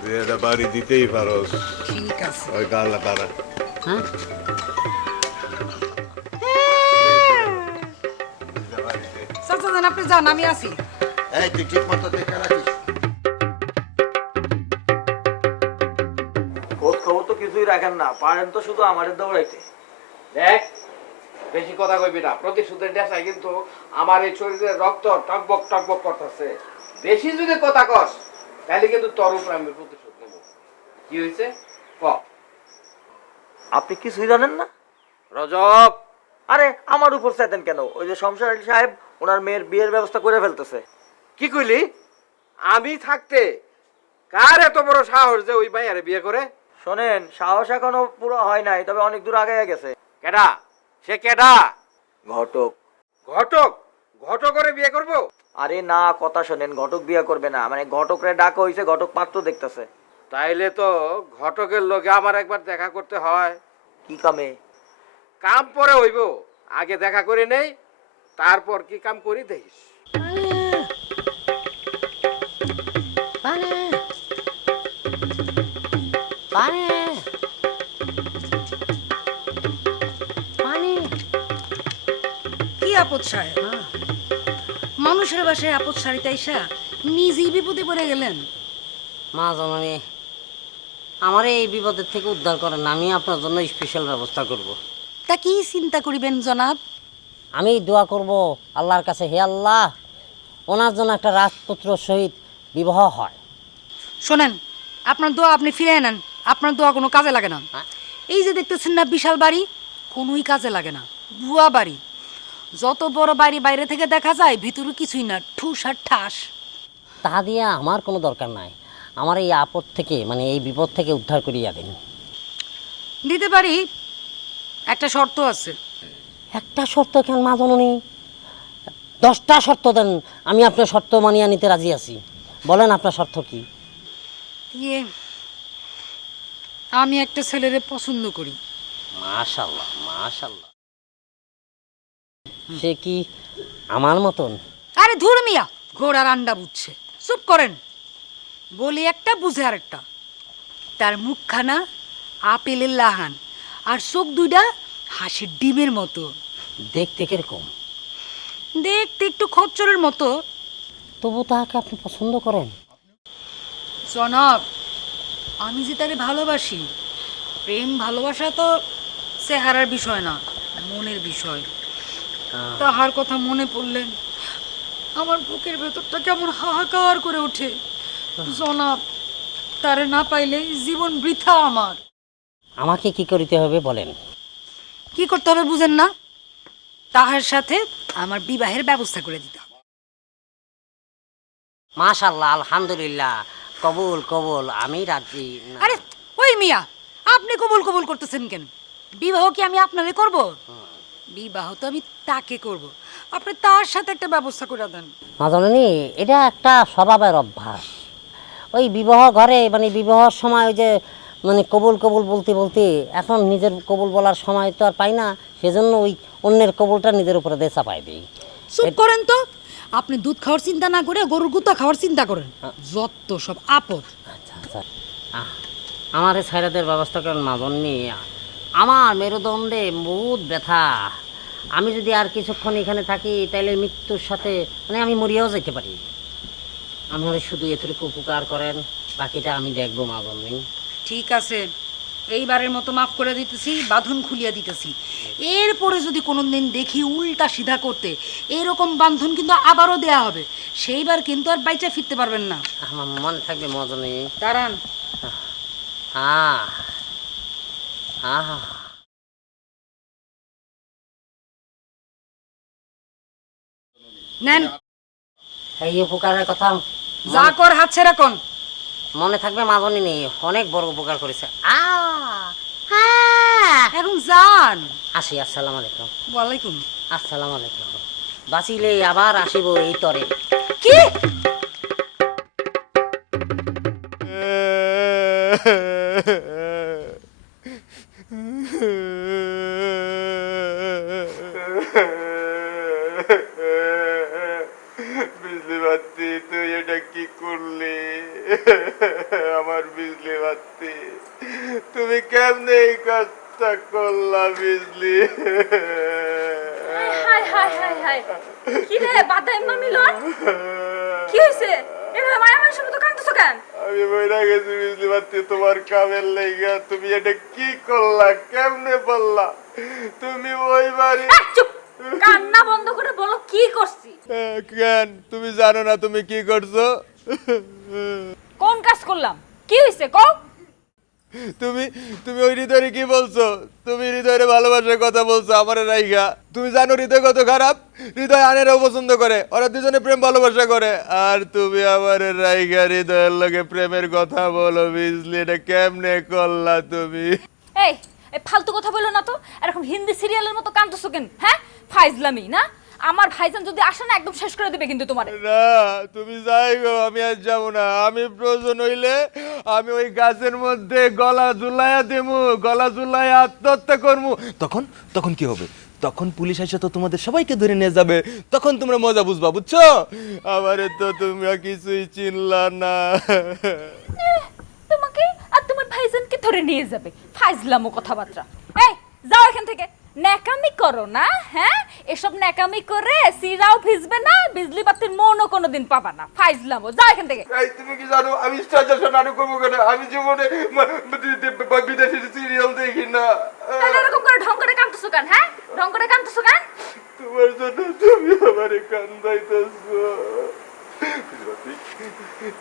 তুই এটা বাড়ি দিতেই পারস। ঠিক আছে। ওই গালা পারা। হ্যাঁ? চাচা যান, আপনি যান, আমি আছি। এই, তুই ঠিক মতো দেখে রাখিস। খোঁজ খবর তো কিছুই রাখেন না, পারেন তো শুধু আমাদের দৌড়াইতে। দেখ, বেশি কথা কইবি না, প্রতিশোধের নেশায় কিন্তু আমার এই শরীরে রক্ত টকবক টকবক করতেছে। বেশি যদি কথা কস তাহলে কিন্তু তোর উপর আমি প্রতিশোধ নেব। কি হয়েছে ক? আপনি কিছুই জানেন না? রজব, আরে আমার উপর চেতেন কেন? ওই যে শমশের আলী সাহেব ওনার মেয়ের বিয়ের ব্যবস্থা করে ফেলতেছে। কি কইলি? আমি থাকতে কার এত বড় সাহস যে ওই মাইয়ারে বিয়ে করে? শোনেন, সাহস এখনো পুরো হয় নাই, তবে অনেক দূর আগে গেছে। কেডা? সে কেডা? ঘটক। ঘটক? ঘটক করে বিয়ে করবো? আরে না, কথা শোনেন, ঘটক বিয়ে করবে না, মানে ঘটকরে ডাকা হইছে, ঘটক পাত্র দেখতেছে। তাইলে তো ঘটকের লগে আমার একবার দেখা করতে হয়। কি কামে? কাম পরে হইব, আগে দেখা করে নেই, তারপর কি কাম করি দেখিস। কি আপদ সাহেব? মানুষের বাসায় আপদ সারিতে আইসা নিজেই বিপদে পড়ে গেলেন। মা জননী, আমার এই বিপদের থেকে উদ্ধার করেন, আমি আপনার জন্য স্পেশাল ব্যবস্থা করব। তা কি চিন্তা করিবেন জনাব? আমি দোয়া করব আল্লাহর কাছে, হে আল্লাহ, ওনার জন্য একটা রাজপুত্র সহিত বিবাহ হয়। শোনেন, আপনার দোয়া আপনি ফিরে নেন, আপনার দোয়া কোনো কাজে লাগে না। এই যে দেখতেছেন না বিশাল বাড়ি, কোনোই কাজে লাগে না, ভুয়া বাড়ি। যত বড় বাড়ি বাইরে থেকে দেখা যায়, ভিতরে কিছুই না, ঠুস আর ঠাস। তা দিয়ে আমার কোনো দরকার নাই, আমার এই আপদ থেকে, মানে এই বিপদ থেকে উদ্ধার করিয়া দিন। দিতে পারি, একটা শর্ত আছে। একটা শর্ত কেন মা জননী? 10টা শর্ত দেন, আমি আপনার শর্ত মানিয়ে নিতে রাজি আছি। বলেন আপনার শর্ত কি? ইয়ে, আমি একটা ছেলেরে পছন্দ করি। মাশাআল্লাহ, মাশাআল্লাহ। সে কি আমার মতন? আরে ধুর মিয়া, ঘোড়ার আন্ডা বুঝছে। চুপ করেন। বলি একটা, বুঝে আর একটা। তার মুখখানা আপেলের লাহান, আর চোখ দুইটা হাসির ডিমের মতো। দেখতে কিরকম? দেখতে একটু খচ্চরের মতো। তবু তাকে আপনি পছন্দ করেন? জনাব, আমি যে তারে ভালোবাসি, প্রেম ভালোবাসা তো চেহারার বিষয় না, মনের বিষয়। তাহার কথা মনে পড়লেন আমার বুকের ভেতরটা কেমন হাহাকার করে ওঠে। জনাব, তারে না পাইলে জীবন বৃথা আমার। আমাকে কি করিতে হবে বলেন? কি করতে হবে বুঝেন না? তাহার সাথে আমার বিবাহের ব্যবস্থা করে দিতে হবে। মাশাআল্লাহ, আলহামদুলিল্লাহ, কবুল কবুল, আমি রাজি। আরে ওই মিয়া, আপনি কবুল কবুল করতেছেন কেন? বিবাহ কি আমি আপনারে করব? বিবাহ তো আমি তাকে করব, আপনি তার সাথে একটা ব্যবস্থা করে দেন। মাজননী, এটা একটা স্বভাবের অভ্যাস। ওই বিবাহ ঘরে মানে বিবাহের সময় ওই যে মানে কবুল কবুল বলতে বলতে এখন নিজের কবুল বলার সময় তো আর পাই না, সেজন্য ওই অন্যের কবুলটা নিজের উপরে দিয়ে চাপাই দিই। চুপ করেন তো, আপনি দুধ খাওয়ার চিন্তা না করে গরুর গুতা খাওয়ার চিন্তা করেন, যত সব আপদ। আচ্ছা আচ্ছা, আমার এই ছাইরাদের ব্যবস্থা করেন মাজননী। আমার মেরুদণ্ডে বহুত ব্যথা। আমি যদি আর কিছুক্ষণ এখানে থাকি তাহলে মৃত্যুর সাথে মানে আমি মরিয়াও যেতে পারি। আমার শুধু এতটুকু উপকার করেন, বাকিটা আমি দেখবো মাজননী। ঠিক আছে, এইবারের মতো মাফ করে দিতেছি, বাঁধন খুলিয়া দিতেছি। এরপরে যদি কোনোদিন দেখি উল্টা সিধা করতে, এরকম বাঁধন কিন্তু আবারও দেয়া হবে। সেইবার কিন্তু আর বাইচা ফিরতে পারবেন না। আমার মনে থাকবে মাজননী। দাঁড়ান। নেন, এই উপকারের কথা যা কর হাত ছেড়া কোন মনে থাকবে মাজনী নেই, অনেক বড় উপকার করেছে। এখন যান। আসি, আসসালামু আলাইকুম। ওয়ালাইকুম আসসালামু আলাইকুম। বাঁচিলে আবার আসিব এই তরে। কি? বিজলি বাতি, তুই এটা কি করলি? আমার বিজলি বাতি, তুমি কেমনে এই কাজটা করলা বিজলি? হাই হাই হাই হাই, কি রে বাদাইম্মা মিলন, কি হইছে? এভাবে মায়া মানুষের মতো কাঁদতেছো কেন? আমি বইরা গেছি বিজলি বাতি, তোমার কামের লাইগা। তুমি এটা কি করলা, কেমনে বললা? তুমি ওই বাড়ি চুপ, কান্না বন্ধ করে বলো কি করছি। কেন তুমি জানো না তুমি কি করছো? কোন কাজ করলাম, কি হইছে কও? তুমি তুমি ওই হৃদয়ে কি বলছো? তুমি হৃদয়ের ভালোবাসার কথা বলছো আমার রাইগা। তুমি জানো হৃদয় কত খারাপ? হৃদয় আনেরাও পছন্দ করে, ওরা দুজনে প্রেম ভালোবাসা করে, আর তুমি আমার রাইগা হৃদয়ের লগে প্রেমের কথা বলো বিজলি? এটা কেমনে করলা তুমি? এই এই ফালতু কথা বলো না তো, এরকম হিন্দি সিরিয়ালের মতো কাঁদতেছো কেন? হ্যাঁ, ফাইজলামি না? আমার ভাইজান যদি আসে না একদম শেষ করে দেবে কিন্তু তোমারে। না তুমি যাই গো, আমি আর যাবো না। আমি প্রয়োজন হইলে আমি ওই গাছের মধ্যে গলা ঝুলাইয়া দেবো, গলা ঝুলাইয়া আত্মহত্যা করবো। তখন তখন কি হবে? তখন পুলিশ এসে তো তোমাদের সবাইকে ধরে নিয়ে যাবে, তখন তোমরা মজা বুঝবা, বুঝছো? আমারে তো তোমরা কিছুই চিনলা না। তোমাকে আর তোমার ভাইজানকে ধরে নিয়ে যাবে, ফাইজলামো কথাবার্তা। এই যাও এখান থেকে, ন্যাকামি করো না। হ্যাঁ, এসব ন্যাকামি করে সিরাও ভিজবে না, বিজলি বাতির মনও কোনোদিন পাবা না। ফাইজলামো, যাও এখান থেকে। এই তুমি কি জানো আমি স্টার জলসা নাটক করবো কেন? আমি জীবনে বিদেশি সিরিয়াল দেখি না। তাহলে এরকম করে ঢং করে কাঁদতেছো কেন? হ্যাঁ, ঢং করে কাঁদতেছো কেন? তোমার জন্য তুমি আমারে কান্দাইতেছো।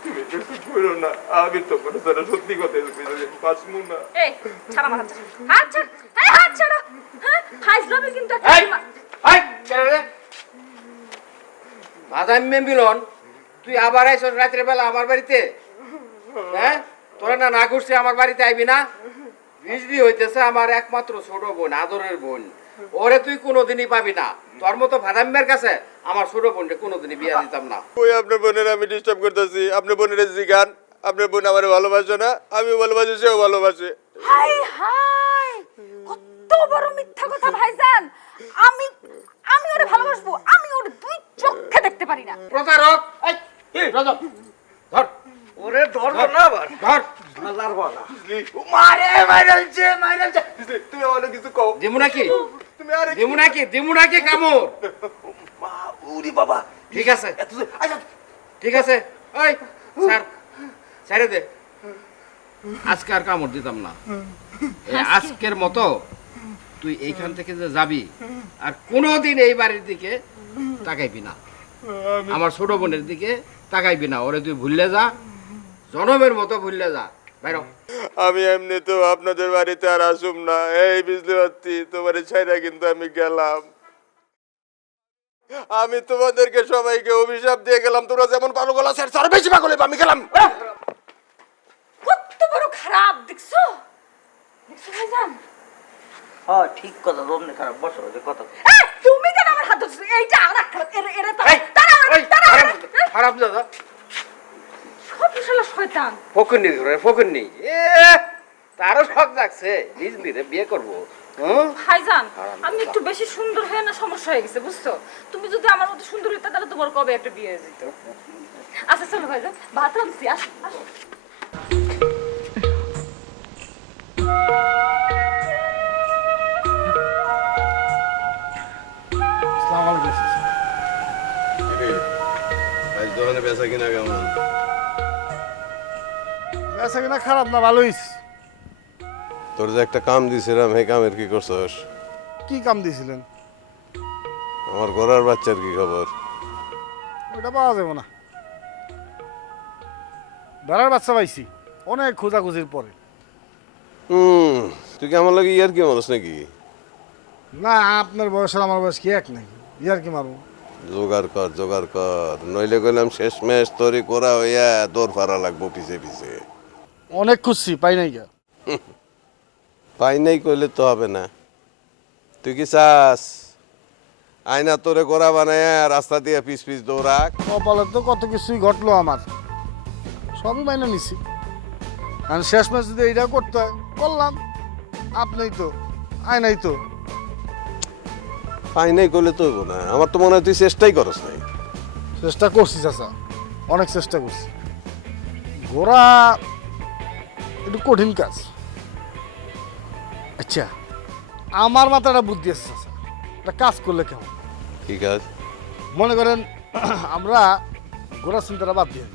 তুমি কিছু করো না, আমি তোমার সারা সত্যি কথা বাঁচবো না। এই ছাড়া আমার হাত, হাত ছাড়, এই হাত ছাড়ো। হ্যাঁ, ফাইজলামি কিন্তু একটা বাদামি মিলন, তুই আবার আইসস রাত্রে বেলা আমার বাড়িতে? হ্যাঁ, তোরা না না করছিস আমার বাড়িতে আইবি না? বিজলি হইতেছে আমার একমাত্র ছোট বোন, আদরের বোন। ওরে তুই কোনোদিনই পাবি না। তোর মতো ভাদাম্মের কাছে আমার ছোট বোনকে কোনোদিনই বিয়া দিতাম না। ওই আপনার বোনের আমি ডিস্টার্ব করতেছি? আপনার বোনের জিগান, আপনার বোন আমার ভালোবাসে না, আমি ভালোবাসি, সেও ভালোবাসে। হাই হাই, কত বড় মিথ্যা কথা ভাইজান। আমি আমি ওরে ভালোবাসবো, আমি ওর দুই চোখে দেখতে পারি না। প্রতারক! এই রজব, ধর ওরে ধরবো না আবার, ধর। আল্লাহর বলা মারে মাইরালছে মাইরালছে। তুমি অনেক কিছু কও। দিমু নাকি? তুমি আরে দিমু নাকি কামড়? মা, উরি বাবা। ঠিক আছে, ঠিক আছে। ওই স্যার, ছেড়ে দে। আজকে আর কামড় দিতাম না। এই আজকের মতো তুই এইখান থেকে যে যাবি আর কোনোদিন এই বাড়ির দিকে তাকাইবি না, আমার ছোট বোনের দিকে তাকাইবি না। ওরে তুই ভুললে যা, জনমের মতো ভুললে যা। বাইর হ। আমি এমনি তো আপনাদের বাড়িতে আর আসুম না। এই বিজলি বাতি, তোমার ছাইরা কিন্তু আমি গেলাম। আমি তোমাদেরকে সবাইকে অভিশাপ দিয়ে গেলাম, তোমরা যেমন পাগল গলা স্যার তার বেশি পাগল হইবা, আমি গেলাম। কত বড় খারাপ দেখছো, দেখছো ভাইজান? হ্যাঁ ঠিক কথা, রমনি খারাপ, বসো যে কথা। এই, তুমি কেন আমার হাত ধরছো? এইটা আরেক খারাপ, এরা তো এই, এই, খারাপ দাদা সব শালা শয়তান। ফকুন্নি ঘরে ফকুন্নি তারও শখ লাগছে রিজলি রে বিয়ে করবো। ভাইজান, আমি একটু বেশি সুন্দর হয়ে না সমস্যা হয়ে গেছে, বুঝছো? তুমি যদি আমার মতো সুন্দর হইতে তাহলে তোমার কবে একটা বিয়ে হয়ে যেত। আচ্ছা চলো ভাইজান, ভাত রাঁধছি, আস আস। আসসালামু আলাইকুম চাচা। আজ দোকানে বেচা কিনা কেমন? বেচা কিনা খারাপ না, ভালোই। তোর যে একটা কাম দিছিলাম সেই কামের কি করছস? কি কাম দিয়েছিলেন? আমার ঘোড়ার বাচ্চার কি খবর? ওইটা পাওয়া যাবে না। বেড়ার বাচ্চা পাইছি অনেক খোঁজাখুঁজির পরে। তুই কি আমার লাগে ইয়ার কি মানুষ নাকি? না, আপনার বয়স আর আমার বয়স কি এক নাকি? ইয়ার কি মারবো? জোগাড় কর, নইলে কইলাম শেষমেশ তোরই করা হইয়া দৌড় ফারা লাগবো পিছে পিছে। অনেক খুঁজছি, পাই নাই গা। পাই নাই কইলে তো হবে না। তুই কি চাস আয়না তোরে গোড়া বানায় রাস্তা দিয়ে পিছ পিছ দৌড়াক? কপালে তো কত কিছুই ঘটলো আমার, সবই মাইনে নিছি। আর শেষ ম্যাচ যদি এইটা করতে হয় করলাম। আপনি তো আয় নাই তো। পাই নাই কইলে তো হইব না। আমার তো মনে হয় তুই চেষ্টাই করস নাই। চেষ্টা করছি চাচা, অনেক চেষ্টা করছি। ঘোড়া একটু কঠিন কাজ। আচ্ছা, আমার মাথাটা বুদ্ধি আছে চাচা, একটা কাজ করলে কেমন? ঠিক আছে, মনে করেন আমরা ঘোড়া চিন্তাটা বাদ দিয়ে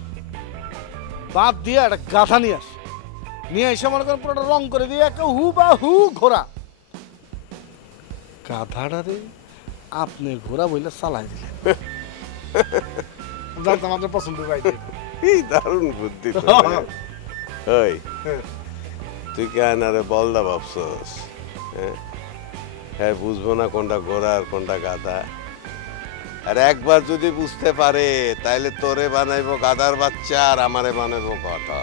বাদ দিয়ে একটা গাধা নিয়ে আসি, নিয়ে এসে মনে করেন পুরোটা রং করে দিয়ে একটা হু বা হু ঘোড়া। গাধাটারে আপনি ঘোড়া বইলে চালাই দিলেন। জানতাম আপনার পছন্দ পাইতে। এই দারুণ বুদ্ধি তো। ওই তুই কে আয়নারে বলদা ভাবছস? হ্যাঁ, বুঝবো না কোনটা ঘোড়া আর কোনটা গাধা? আর একবার যদি বুঝতে পারে তাইলে তোরে বানাইবো গাধার বাচ্চা আর আমারে বানাইবো গাধা।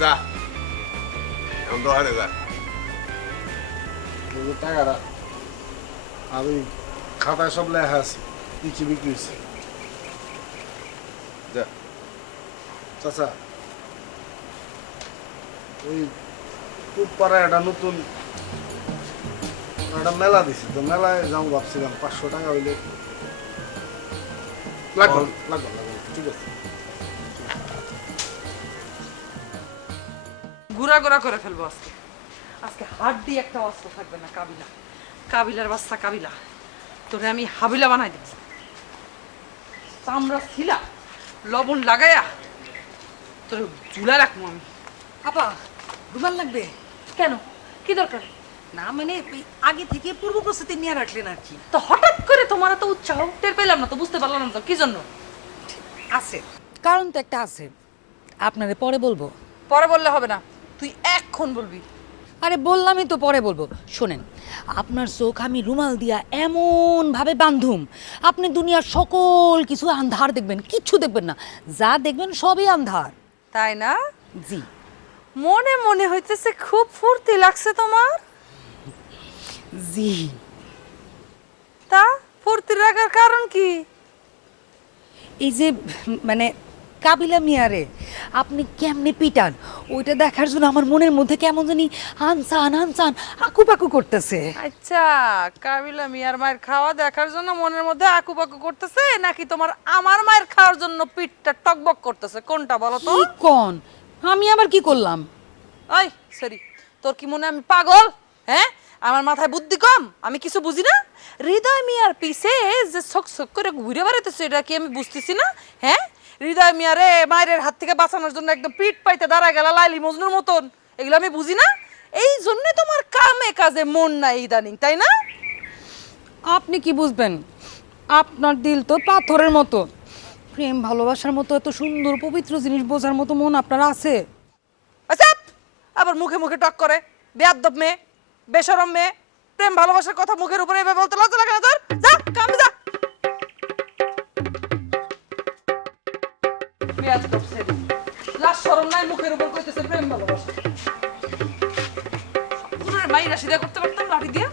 যা এখন দোকানে যা। এই যে টাকাটা আর ওই খাতায় সব লেখা আছে কি কি বিক্রি হয়েছে। যা। চাচা, ওই পাড়ায় একটা নতুন একটা মেলা দিছি, তো মেলায় যাবো ভাবছিলাম। 500 টাকা হইলে লাগবে লাগবে লাগবে। ঠিক আছে, গুড়া গুড়া করে ফেলবো আজকে। আজকে হাত দিয়ে একটা অস্ত্র থাকবে না। কাবিলা, কাবিলার বাচ্চা কাবিলা, তোরে আমি হাবিলা বানাই দেব। চামড়া ছিলা লবণ লাগাইয়া তোরে ঝুলা রাখবো আমি। আপা, রুমাল লাগবে? কেন, কি দরকার? না মানে এই আগে থেকে পূর্ব প্রস্তুতি নিয়ে রাখলেন আর কি। তো হঠাৎ করে তোমার তো উৎসাহ টের পেলাম না তো, বুঝতে পারলাম না তো কি জন্য। আছে কারণ তো একটা আছে, আপনারে পরে বলবো। পরে বললে হবে না, তুই এখন বলবি। আরে বললামই তো পরে বলবো। শোনেন, আপনার চোখ আমি রুমাল দিয়া এমন ভাবে বান্ধুম, আপনি দুনিয়ার সকল কিছু আন্ধার দেখবেন, কিচ্ছু দেখবেন না, যা দেখবেন সবই আন্ধার। তাই না? জি। মনে মনে হইতেছে খুব ফুর্তি লাগছে তোমার। জি। তা ফুর্তি লাগার কারণ কি? এই যে মানে কাবিলা মিয়ারে আপনি কেমনে পিটান, ওইটা দেখার জন্য আমার মনের মধ্যে কেমন জানি আনসান আনসান আকুপাকু করতেছে। আচ্ছা, কাবিলা মিয়ার মায়ের খাওয়া দেখার জন্য মনের মধ্যে আকুপাকু করতেছে, নাকি তোমার আমার মায়ের খাওয়ার জন্য পিঠটা টকবক করতেছে? কোনটা বলো তো? কি কোন? আমি আবার কি করলাম? ওই সরি, তোর কি মনে আমি পাগল? হ্যাঁ, আমার মাথায় বুদ্ধি কম? আমি কিছু বুঝি না? হৃদয় মিয়ার পিছে যে ছক ছক করে ঘুরে বেড়াইতেছে, এটা কি আমি বুঝতেছি না? হ্যাঁ, হৃদয় মিয়ারে মায়ের হাত থেকে বাঁচানোর জন্য একদম পিঠ পাইতে দাঁড়ায় গেল লাইলি মজনুর মতন, এগুলো আমি বুঝি না? এই জন্য তোমার কামে কাজে মন নাই ইদানিং, তাই না? আপনি কি বুঝবেন? আপনার দিল তো পাথরের মতো, প্রেম ভালোবাসার মতো এত সুন্দর পবিত্র জিনিস বোঝার মতো মন আপনার আছে? আচ্ছা, আবার মুখে মুখে টক করে বেয়াদব মেয়ে, বেশরম মেয়ে, প্রেম ভালোবাসার কথা মুখের উপরে এভাবে বলতে লজ্জা লাগে না তোর? যা কামে যা। বেয়াদব ছেলে, লাশ শরম নাই মুখের উপর কইতেছে প্রেম ভালোবাসা। পুরো মাইরা সিধা করতে পারতাম লাঠি দিয়া,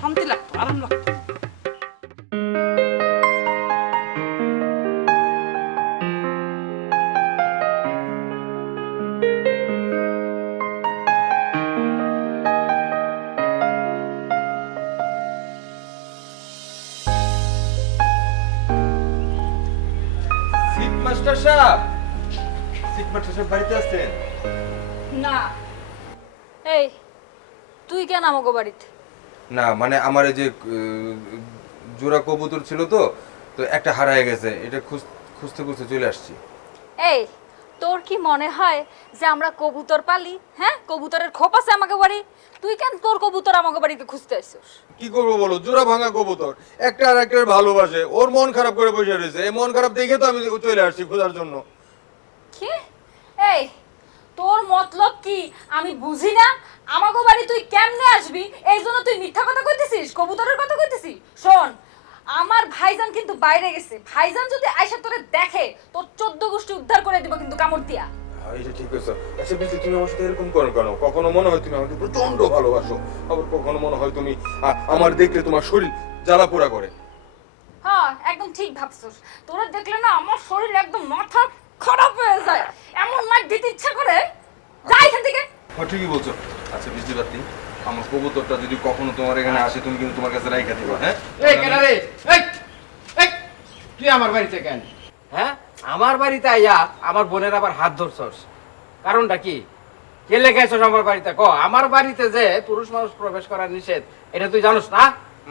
শান্তি লাগতো, আরাম লাগতো। সিট মাস্টার সাহেব, সিট মাস্টার সাহেব বাড়িতে আছেন? না, এই তুই কেন আমাকে বাড়িতে? না মানে আমার এই যে জোড়া কবুতর ছিল তো তো একটা হারায় গেছে, এটা খুঁজতে খুঁজতে চলে আসছি। এই তোর কি মনে হয় যে আমরা কবুতর পালি? হ্যাঁ, কবুতরের খোপ আছে আমাকে বাড়ি, তুই কেন তোর কবুতর আমাকে বাড়িতে খুঁজতে আসছিস? কি করবো বলো, জোড়া ভাঙা কবুতর, একটা আর একটার ভালোবাসে, ওর মন খারাপ করে বসে রয়েছে, এই মন খারাপ দেখে তো আমি চলে আসছি খোঁজার জন্য। কি? এই তোর মতলব কি আমি বুঝি না? আমাকে বাড়ি তুই কেমনে আসবি এই জন্য তুই মিথ্যা কথা কইতেছিস, কবুতরের কথা কইতেছিস? শোন, আমার ভাইজান কিন্তু বাইরে গেছে, ভাইজান যদি আয়সা তোরে দেখে তোর 14 গোষ্ঠী উদ্ধার করে দিব কিন্তু কামড় দিয়া। এটা ঠিক আছে। আচ্ছা বিজি, তুমি আমার সাথে এরকম করো কেন? কখনো মনে হয় তুমি আমাকে প্রচন্ড ভালোবাসো, আবার কখনো মনে হয় তুমি আমার দেখলে তোমার শরীর জ্বালা পোড়া করে। হ্যাঁ, একদম ঠিক ভাবছিস। তোরে দেখলে না আমার শরীর একদম মাথা খারাপ হয়ে যায়, এমন মার দিতে ইচ্ছা করে। যা এখান থেকে। হ্যাঁ ঠিকই বলছো। আচ্ছা বিজি বাতি, আমার কবুতরটা যদি কখনো তোমার এখানে আসে তুমি কিন্তু তোমার কাছে রাইখা দিবা। হ্যাঁ এই কেন রে? এই এই তুই আমার বাড়িতে কেন? হ্যাঁ, আমার বাড়িতে আইয়া আমার বোনের আবার হাত ধরছস, কারণটা কি? কে লেখাইছস আমার বাড়িতে? ক, আমার বাড়িতে যে পুরুষ মানুষ প্রবেশ করা নিষেধ, এটা তুই জানোস না?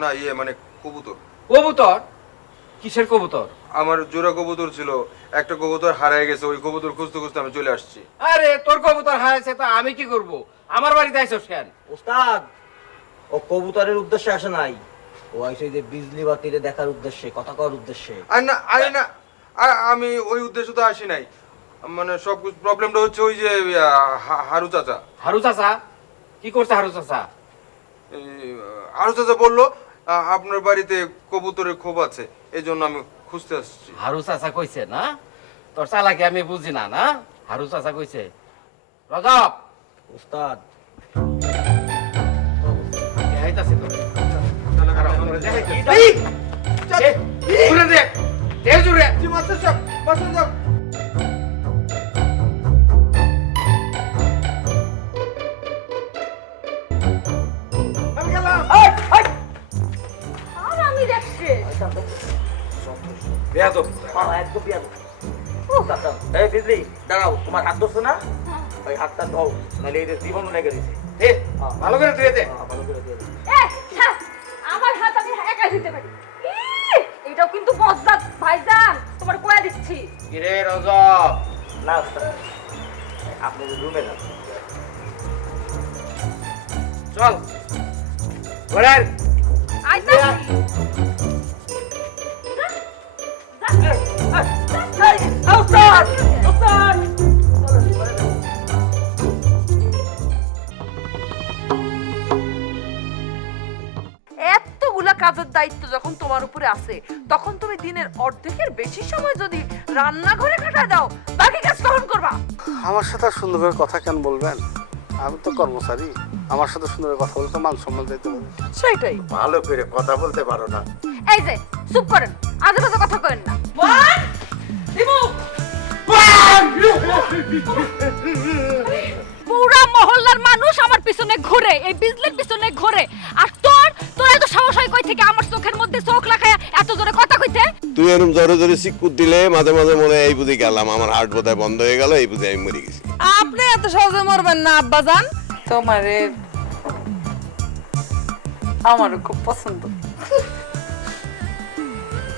না মানে কবুতর। কবুতর? কিসের কবুতর? আমার জোড়া কবুতর ছিল, একটা কবুতর হারায় গেছে, ওই কবুতর খুঁজতে খুঁজতে আমি চলে আসছি। আরে তোর কবুতর হারাইছে তা আমি কি করব? আমার বাড়িতে আইছস কেন? উস্তাদ, ও কবুতরের উদ্দেশ্যে আসে নাই, ও আইছে যে বিজলি বাতিরে দেখার উদ্দেশ্যে, কথা কওয়ার উদ্দেশ্যে। আরে না, আমি ওই উদ্দেশ্য তো আসি নাই। মানে সব প্রবলেমটা হচ্ছে ওই যে হারু চাচা। হারু চাচা কি করছে? হারু চাচা হারু চাচা বললো আপনার বাড়িতে কবুতরের খোপ আছে, এই জন্য আমি খুঁজতে আসছি। হারু চাচা কইছে না? তোর চালাকি আমি বুঝি না। না, হারু চাচা কইছে। রজব উস্তাদ, আইতাছে তো। এই জুড়ে দে, দে জুড়ে। মাস্টার সাহেব, মাস্টার সাহেব। আর আমি দেখছি বেয়াদব। একদম বিয়াদ। এই বিজলি দাঁড়াও, তোমার হাত ধরছো না? ওই হাতটা ধও, নাহলে এই যে জীবন লেগে দিছে। ভালো করে ধুয়ে দে। আমার হাত আমি একা দিতে পারি। এটাও কিন্তু মজা ভাইজান, তোমার কয়া দিচ্ছি। কিরে রজব? না ওস্তাদ, আপনি রুমে যান। চল ঘরের আইতাছি। ওস্তাদ, ওস্তাদ। এতগুলা কাজের দায়িত্ব যখন তোমার উপরে আছে, তখন তুমি দিনের অর্ধেকের বেশি সময় যদি রান্নাঘরে কাটায় দাও, বাকি কাজ কখন করবা? আমার সাথে আর সুন্দর করে কথা কেন বলবেন? আমি তো কর্মচারী, আমার সাথে সুন্দর করে কথা বলতে তো মান সম্মান দিতে হবে। সেটাই। ভালো করে কথা বলতে পারো না। এই যে চুপ করেন, আজে বাজে কথা করেন না। পুরা মহল্লার মানুষ আমার পিছনে ঘুরে, এই বিজলির পিছনে ঘুরে, আর তোর এত সাহস হয় কই থেকে আমার চোখের মধ্যে চোখ লাগায়া এত জোরে কথা কইতে? তুই এরকম জোরে জোরে সিকুট দিলে মাঝে মাঝে মনে হয় এই বুঝি গেলাম, আমার হার্ট বোধহয় বন্ধ হয়ে গেল, এই বুঝি আমি মরে গেছি। আপনি এত সহজে মরবেন না আব্বাজান। তোমারে আমারও খুব পছন্দ।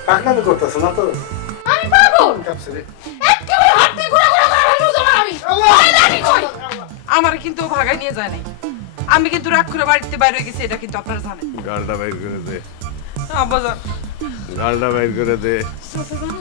কাকনামি করতেছে না তো? আমি পাগল? ক্যাপসিরে একেবারে হাত দিয়ে ঘুরে ঘুরে ঘুরে ফেলবো তোমার আমি। এই লাঠি কই? আমার কিন্তু ও ভাগায় নিয়ে যায় নাই। আমি কিন্তু রাগ করে বাড়িতে বাইরে গেছি, এটা কিন্তু আপনারা জানেন। গালটা বাইর করে দে, আব্বাজান, গালটা বাইর করে দে। চাচা জানো